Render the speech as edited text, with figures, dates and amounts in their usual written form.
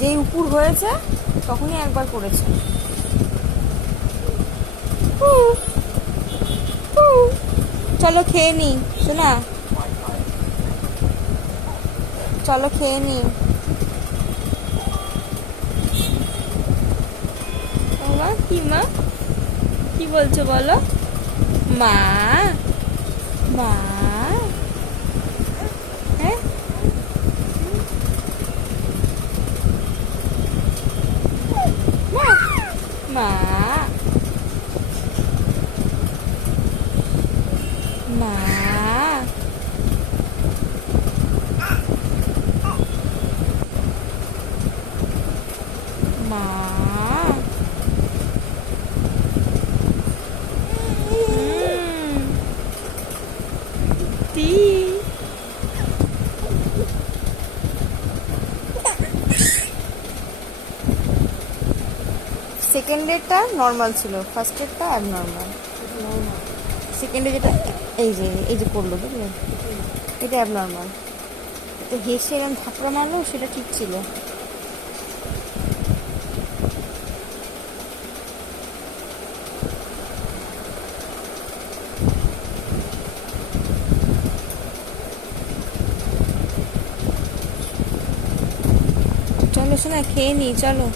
যেই উপর হয়েছে তখনই একবার করেছে। চলো খেয়ে নি শোনা, চলো খেয়ে নি। মা কি, মা কি বলছো বলো? মা, মা, হ্যাঁ মা, মা, মা, মা, টি। সেকেন্ডেরটা নর্মাল ছিল, ফার্স্টেরটা অ্যাবনর্মাল। সেকেন্ডে যেটা এই যে করলো বুঝলে, এটা অ্যাবনর্মাল। তো হেসে এরকম ধাপড়া মারলো, সেটা ঠিক ছিল। চলো শোনা খেয়ে নি চলো।